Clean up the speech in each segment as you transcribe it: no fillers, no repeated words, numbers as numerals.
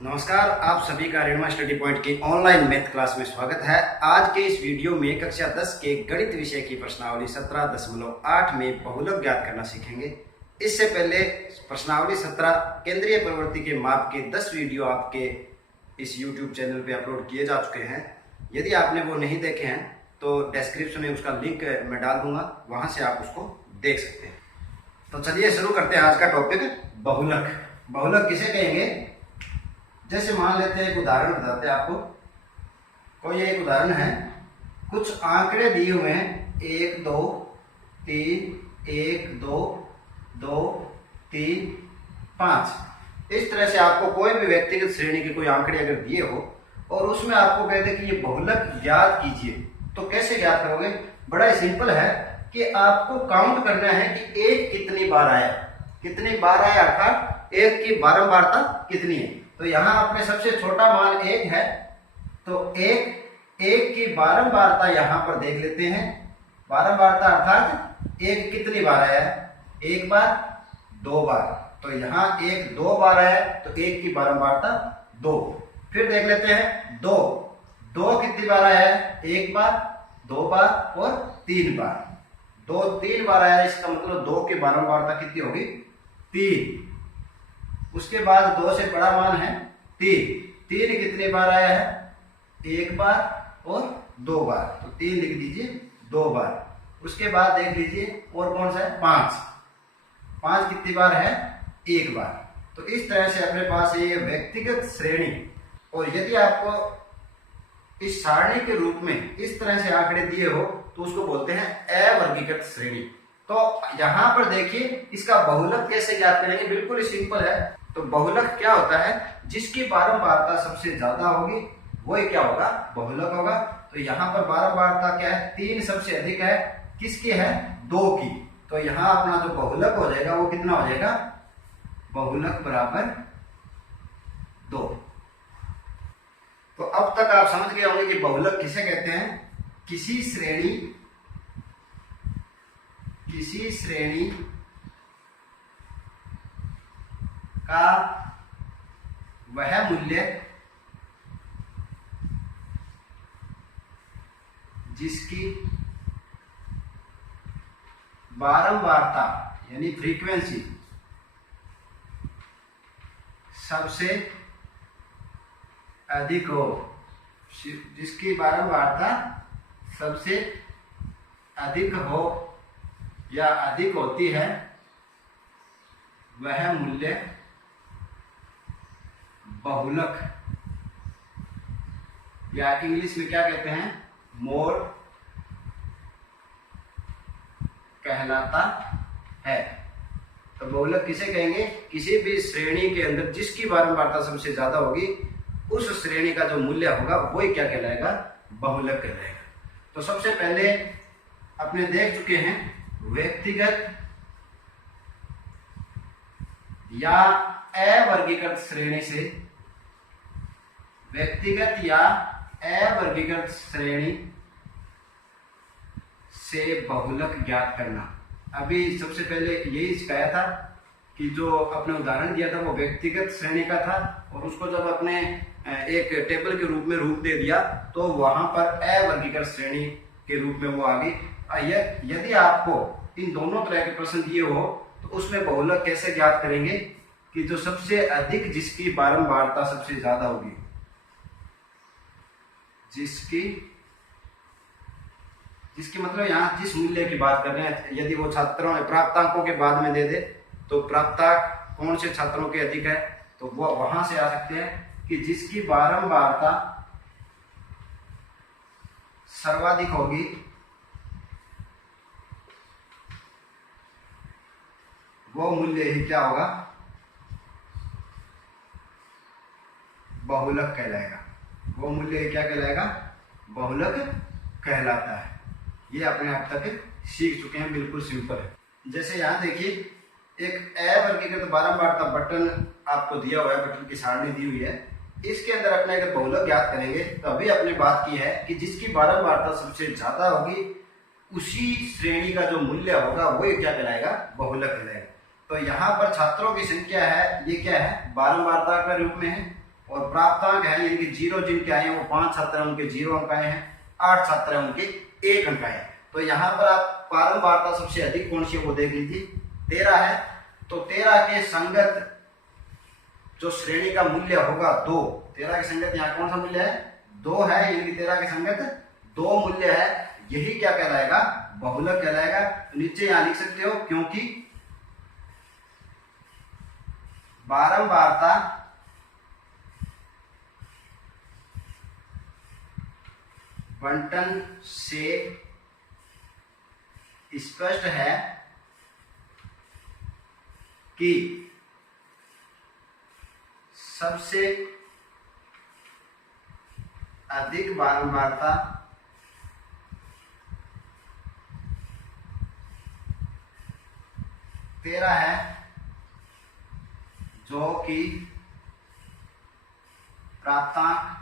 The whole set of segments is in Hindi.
नमस्कार, आप सभी का ऋणमा स्टडी पॉइंट की ऑनलाइन मैथ क्लास में स्वागत है। आज के इस वीडियो में कक्षा 10 के गणित विषय की प्रश्नावली 17.8 में बहुलक ज्ञात करना सीखेंगे। इससे पहले प्रश्नावली 17 केंद्रीय प्रवृत्ति के माप के 10 वीडियो आपके इस YouTube चैनल पे अपलोड किए जा चुके हैं। यदि आपने वो नहीं देखे हैं तो डिस्क्रिप्शन में उसका लिंक मैं डाल दूंगा, वहां से आप उसको देख सकते हैं। तो चलिए शुरू करते हैं आज का टॉपिक, बहुलक। बहुलक किसे कहेंगे? जैसे मान लेते हैं, एक उदाहरण बताते हैं आपको। कोई एक उदाहरण है, कुछ आंकड़े दिए हुए हैं 1 2 3 1 2 2 3 5। इस तरह से आपको कोई भी व्यक्तिगत श्रेणी के कोई आंकड़े अगर दिए हो और उसमें आपको कहते हैं कि ये बहुलक ज्ञात कीजिए, तो कैसे ज्ञात करोगे? बड़ा ही सिंपल है कि आपको काउंट करना है कि एक कितनी बार आया, कितनी बार आया, अर्थात एक की बारंबारता कितनी है। तो यहाँ अपने सबसे छोटा मान 1 है, तो एक की बारंबारता यहाँ पर देख लेते हैं। बारंबारता अर्थात एक कितनी बार आया है? 1 बार, 2 बार। तो यहाँ 1 2 बार आया, तो 1 की बारंबारता 2। फिर देख लेते हैं 2 कितनी बार आया है? 1 बार, 2 बार और 3 बार। 2 3 बार आया, इसका मतलब 2 की बारंबारता कितनी होगी? 3। उसके बाद 2 से बड़ा मान है 3 कितनी बार आया है? 1 बार और 2 बार। तो 3 लिख दीजिए, 2 बार। उसके बाद देख लीजिए और कौन सा है? 5 कितनी बार है? 1 बार। तो इस तरह से अपने पास ये व्यक्तिगत श्रेणी, और यदि आपको इस सारणी के रूप में इस तरह से आंकड़े दिए हो तो उसको बोलते हैं अवर्गीकृत श्रेणी। तो यहां पर देखिए, इसका बहुलक कैसे ज्ञात करेंगे? बिल्कुल ही सिंपल है। तो बहुलक क्या होता है? जिसकी बारंबारता सबसे ज्यादा होगी वही क्या होगा? बहुलक होगा। तो यहाँ पर बारंबारता क्या है? 3 सबसे अधिक है, किसकी है? 2 की। तो यहाँ अपना जो बहुलक हो जाएगा वो कितना हो जाएगा? बहुलक बराबर 2। तो अब तक आप समझ गए होंगे कि बहुलक किसे कहते हैं? किसी श्रेणी का वह मूल्य जिसकी बारंबारता यानी फ्रीक्वेंसी सबसे अधिक हो, जिसकी बारंबारता सबसे अधिक हो या अधिक होती है, वह मूल्य बहुलक या इंग्लिश में क्या कहते हैं? मोड कहलाता है। तो बहुलक किसे कहेंगे? किसी भी श्रेणी के अंदर जिसकी बारंबारता सबसे ज्यादा होगी, उस श्रेणी का जो मूल्य होगा वही क्या कहलाएगा? बहुलक कहलाएगा। तो सबसे पहले अपने देख चुके हैं व्यक्तिगत या अवर्गीकृत श्रेणी से, व्यक्तिगत या अवर्गीकृत श्रेणी से बहुलक ज्ञात करना। अभी सबसे पहले यही सिखाया था कि जो अपने उदाहरण दिया था वो व्यक्तिगत श्रेणी का था, और उसको जब अपने एक टेबल के रूप में रूप दे दिया तो वहां पर अवर्गीकृत श्रेणी के रूप में वो आ गई। यदि आपको इन दोनों तरह के प्रश्न दिए हो तो उसमें बहुलक कैसे ज्ञात करेंगे? कि जो सबसे अधिक, जिसकी बारंबारता सबसे ज्यादा होगी, जिसकी मतलब यहाँ जिस मूल्य की बात कर रहे हैं, यदि वो छात्रों ने प्राप्तांकों के बाद में दे दे तो प्राप्तांक कौन से छात्रों के अधिक है, तो वो वहां से आ सकते हैं कि जिसकी बारंबारता सर्वाधिक होगी वो मूल्य ही क्या होगा? बहुलक कहलाएगा। वो मूल्य ही क्या कहलाएगा? बहुलक कहलाता है। ये अपने आप तक सीख चुके हैं, बिल्कुल सिंपल है। जैसे यहाँ देखिए, एक अवर्गीकृत बारंबारता बटन आपको दिया हुआ है, बटन की सारणी दी हुई है। इसके अंदर अपने अगर बहुलक ज्ञात करेंगे तो अभी अपने बात की है कि जिसकी बारंबारता सबसे ज्यादा होगी उसी श्रेणी का जो मूल्य होगा वही क्या कहलाएगा? बहुलक कहलाएगा। तो यहाँ पर छात्रों की संख्या है, ये क्या है? बारंबारता के रूप में है, और प्राप्तांक है यानी कि 0 जिनके आए हैं वो 5 छात्र हैं उनके 0 अंक आए हैं, 8 छात्र हैं उनके 1 अंक आए हैं। तो यहाँ पर आप बारंबारता सबसे अधिक कौन सी है वो देख लीजिए, 13 है। तो 13 के संगत जो श्रेणी का मूल्य होगा 2, 13 के संगत यहाँ कौन सा मूल्य है, 2 है, यानी कि 13 के संगत 2 मूल्य है, यही क्या कहलाएगा, बहुलक कहलाएगा। तो नीचे यहां लिख सकते हो क्योंकि बारंबारता बंटन से स्पष्ट है कि सबसे अधिक बारंबारता तेरह है, जो कि प्राप्तांक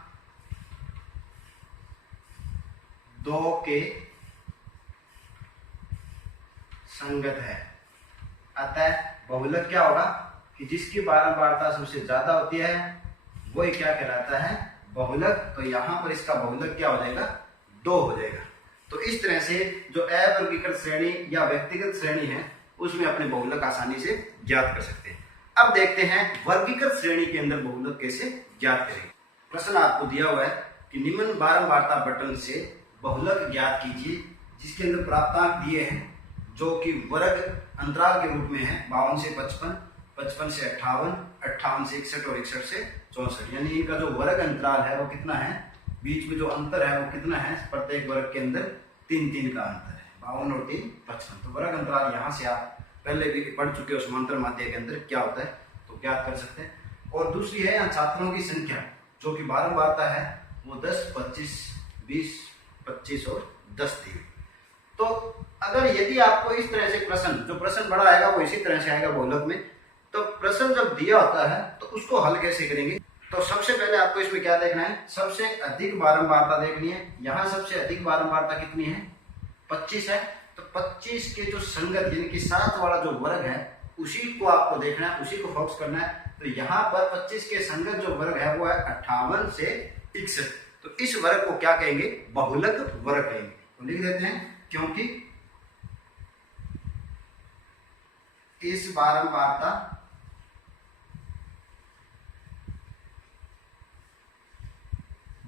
2 के संगत है। अतः बहुलक क्या होगा कि जिसकी बारंबारता सबसे ज्यादा होती है वही क्या कहलाता है, बहुलक। तो यहां पर इसका बहुलक क्या हो जाएगा, 2 हो जाएगा। तो इस तरह से जो अवर्गीकृत श्रेणी या व्यक्तिगत श्रेणी है उसमें अपने बहुलक आसानी से ज्ञात कर सकते हैं। अब देखते हैं वर्गीकृत श्रेणी के अंदर बहुलक कैसे ज्ञात करेंगे। प्रश्न आपको दिया हुआ है कि निम्न बारंबारता बटन से बहुलक ज्ञात कीजिए, जिसके अंदर प्राप्तांक दिए हैं जो कि वर्ग अंतराल के रूप में है 52 से 55, 55 से 58, 58 से 61 और 61 से 64। यानी इनका जो वर्ग अंतराल है वो कितना है, बीच में जो अंतर है वो कितना है, प्रत्येक वर्ग के अंदर 3-3 का अंतर है, 52 और 3 55। तो वर्ग अंतराल यहाँ से आप पहले भी पढ़ चुके हो समांतर माध्य के अंदर क्या होता है, तो ज्ञात कर सकते हैं। और दूसरी है यहाँ छात्रों की संख्या जो कि बारंबारता है वो 10, 25, 20, 25 और 10 दी। तो अगर यदि आपको इस तरह से प्रश्न, जो प्रश्न बड़ा आएगा वो इसी तरह से आएगा बहुलक में, तो प्रश्न जब दिया होता है तो उसको हल कैसे करेंगे। तो सबसे पहले आपको इसमें क्या देखना है, सबसे अधिक बारंबारता देखनी है। यहाँ सबसे अधिक बारंबारता कितनी है, 25 है। तो 25 के जो संगत यानी कि साथ वाला जो वर्ग है उसी को आपको देखना है, उसी को फोकस करना है। तो यहाँ पर 25 के संगत जो वर्ग है वो है 58 से 61। तो इस वर्ग को क्या कहेंगे, बहुलक वर्ग कहेंगे। तो लिख देते हैं क्योंकि इस बारंबारता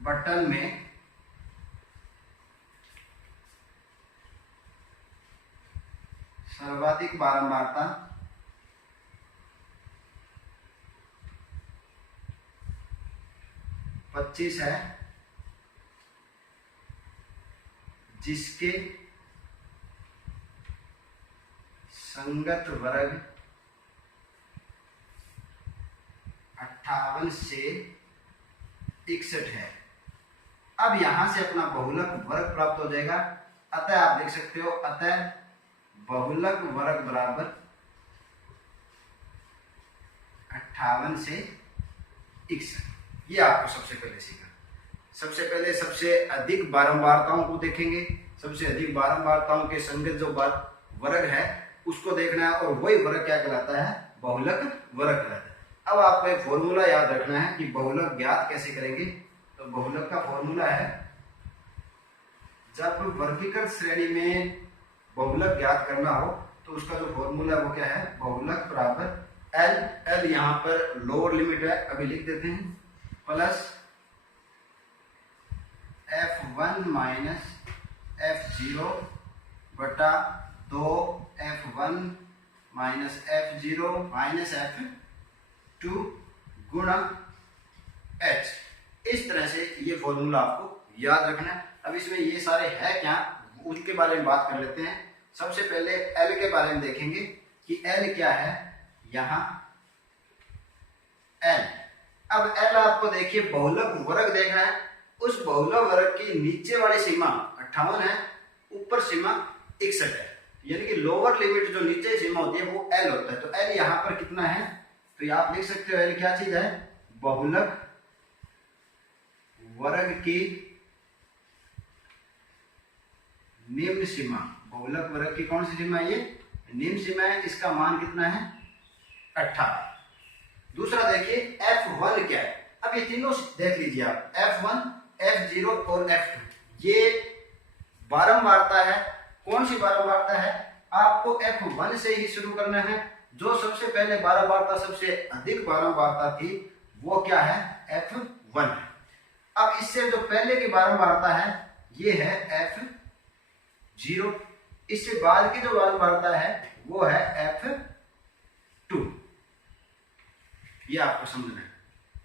बटन में सर्वाधिक बारंबारता 25 है, जिसके संगत वर्ग 58 से 61 है। अब यहां से अपना बहुलक वर्ग प्राप्त हो जाएगा। अतः आप देख सकते हो, अतः बहुलक वर्ग बराबर 58 से 61। ये आपको सबसे पहले सीखना। सबसे पहले सबसे अधिक बारंबारताओं को देखेंगे, सबसे अधिक बारंबारताओं के संगत जो वर्ग है उसको देखना है, और वही वर्ग क्या कहलाता है, बहुलक वर्ग कहलाता है। अब आपको एक फॉर्मूला याद रखना है कि बहुलक ज्ञात कैसे करेंगे। तो बहुलक का फॉर्मूला है, जब वर्गीकृत श्रेणी में बहुलक ज्ञात करना हो तो उसका जो फॉर्मूला है वो क्या है, बहुलक बराबर एल। एल यहाँ पर लोअर लिमिट है, अभी लिख देते हैं, प्लस F1 माइनस F0 बटा 2 F1 minus F0 minus F2 गुणा H। इस तरह से ये फॉर्मूला आपको याद रखना है। अब इसमें ये सारे है क्या, उसके बारे में बात कर लेते हैं। सबसे पहले L के बारे में देखेंगे कि L क्या है। यहाँ L, अब L आपको देखिए बहुलक वर्ग देखना है। उस बहुलक वर्ग की नीचे वाली सीमा 58 है, ऊपर सीमा 61 है, यानी कि लोअर लिमिट जो नीचे सीमा होती है वो L होता है। तो L यहाँ पर कितना है, तो आप लिख सकते हो L क्या चीज है, बहुलक वर्ग की निम्न सीमा। बहुलक वर्ग की कौन सी सीमा है, ये निम्न सीमा है। इसका मान कितना है, 18। दूसरा देखिए F1 क्या है। अब ये तीनों देख लीजिए आप, F1, F0 और F2, ये बारंबारता है। कौन सी बारंबारता है? आपको F1 से ही शुरू करना है। जो सबसे पहले बारंबारता, सबसे अधिक बारंबारता थी, वो क्या है? F1। अब इससे जो पहले की बारंबारता है ये है F0, इससे बाद की जो बारंबारता है वो है F2। ये आपको समझना है,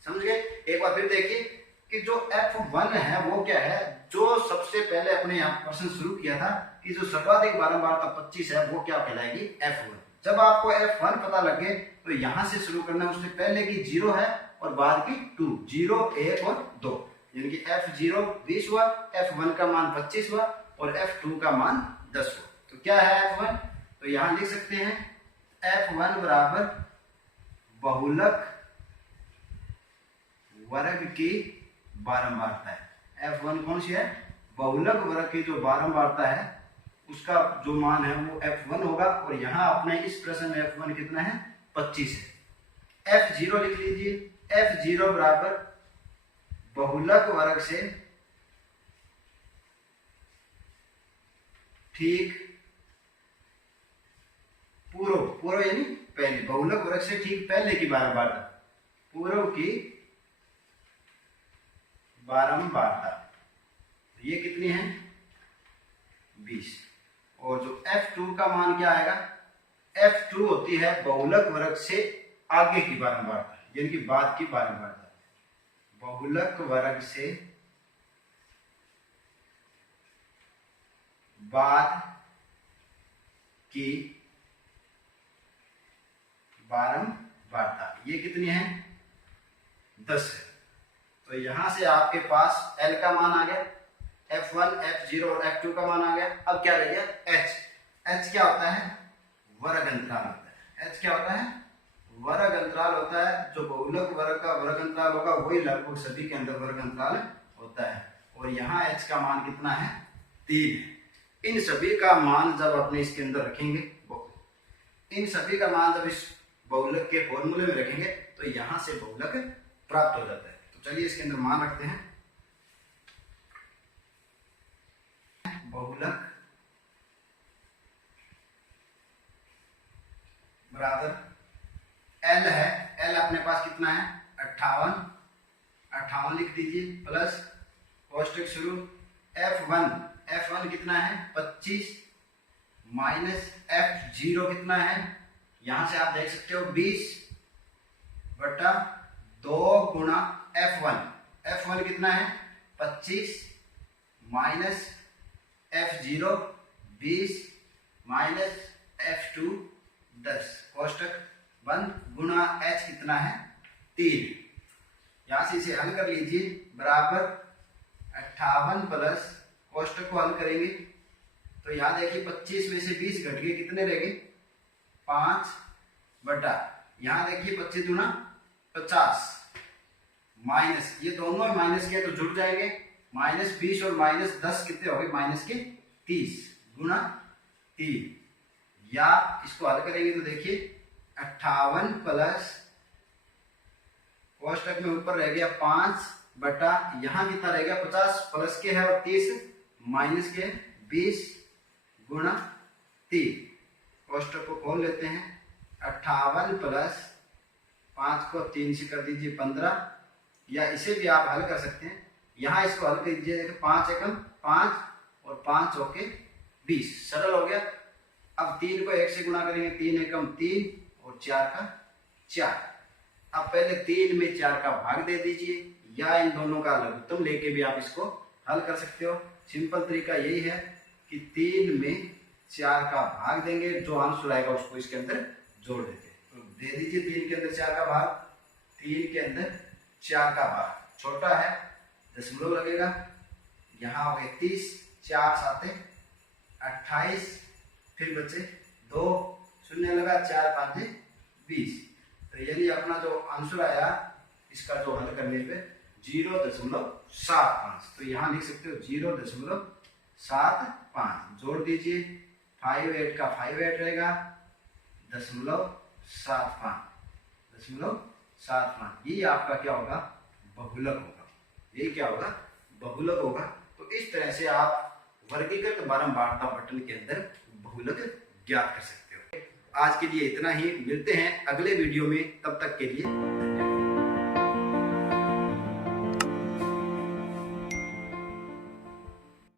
समझ गए? एक बार फिर देखिए कि जो F1 है वो क्या है? जो सबसे पहले अपने यहाँ प्रश्न शुरू किया था कि जो सर्वाधिक बारंबारता 25 है वो क्या कहलाएगी? F1। जब आपको F1 पता लगे तो यहां से शुरू करना है। उससे पहले की 0 है और बाद की 2, 0, 1 और 2, यानी कि F0 20 हुआ, F1 का मान 25 हुआ और F2 का मान 10 हुआ। तो क्या है F1? तो यहां लिख सकते हैं F1 बराबर बहुलक वर्ग की बारंबारता है। F1 कौन सी है? बहुलक वर्ग की जो बारंबारता है उसका जो मान है वो F1 होगा। और यहाँ अपने इस प्रश्न में F1 कितना है? 25 है। F0 लिख लीजिए, F0 बराबर बहुलक वर्ग से ठीक पूर्व, पूर्व यानी पहले, बहुलक वर्ग से ठीक पहले की बारंबारता, पूर्व की बारंबारता, ये कितनी है? 20। और जो F2 का मान क्या आएगा? F2 होती है बहुलक वर्ग से आगे की बारंबारता, यानी कि बाद की बारंबारता। बहुलक वर्ग से बाद की बारंबारता, ये कितनी है? 10 है। तो यहां से आपके पास L का मान आ गया, F1, F0 और F2 का मान आ गया। अब क्या रह गया? H। H क्या होता है? वर्ग अंतराल होता है। H क्या होता है? वर्ग अंतराल होता है। जो बहुलक वर्ग का वर्ग अंतराल होगा वही लगभग सभी के अंदर वर्ग अंतराल होता है। और यहाँ H का मान कितना है? 3। इन सभी का मान जब अपने इसके अंदर रखेंगे, इन सभी का मान जब इस बहुलक के फॉर्मूले में रखेंगे तो यहां से बहुलक प्राप्त हो जाता है। तो चलिए इसके अंदर मान रखते हैं। बहुलक बराबर L है। L अपने पास कितना है? 58। 58 लिख दीजिए, प्लस कोष्टक शुरू F1 कितना है? 25 माइनस F0 कितना है? यहां से आप देख सकते हो 20 बटा 2 गुणा F1 कितना है? 25 माइनस F0 20 माइनस F2 10, कोष्टक बंद, गुणा H कितना है? 3। यहां से इसे हल कर लीजिए, बराबर 58 प्लस कोष्टक को हल करेंगे तो यहां देखिए 25 में से 20 घट गए, कितने रह गए? 5 बटा, यहां देखिए 25 गुना 50 माइनस, ये दोनों माइनस के तो जुड़ जाएंगे, माइनस 20 और माइनस 10 कितने हो गए? माइनस के 30 गुना 3। या इसको हल करेंगे तो देखिए 58 प्लस कोष्टक में ऊपर रह गया 5 बटा, यहां कितना रह गया? 50 प्लस के है और 30 माइनस के 20 गुणा 3। कोष्टक को खोल लेते हैं। 58 प्लस 5 को 3 से कर दीजिए 15, या इसे भी आप हल कर सकते हैं। यहां इसको हल कर दीजिए, 5 एकम 5 और 5 होके 20, सरल हो गया। अब 3 को 1 से गुणा करेंगे, 3 एकम 3 और 4 का 4। अब पहले 3 में 4 का भाग दे दीजिए, या इन दोनों का लघुत्तम लेके भी आप इसको हल कर सकते हो। सिंपल तरीका यही है कि 3 में 4 का भाग देंगे, जो आंसर आएगा उसको इसके अंदर जोड़ देते हैं। तो दे दीजिए 3 के अंदर 4 का भाग, 3 के अंदर 4 का भाग, छोटा है दशमलव लगेगा, यहाँ हो गए 30, 4 साते 28, फिर बचे 2 शून्य लगा, 4 5 20। तो यानी अपना जो आंसर आया इसका जो हल करने पे 0.75। तो यहाँ लिख सकते हो 0.75, जोड़ दीजिए, 5 का 5 रहेगा, 0.75, ये आपका क्या होगा? बहुलक होगा। यही क्या होगा? बहुलक होगा। तो इस तरह से आप वर्गीकृत बारंबारता बटन के अंदर बहुलक ज्ञात कर सकते हो। आज के लिए इतना ही, मिलते हैं अगले वीडियो में, तब तक के लिए धन्यवाद।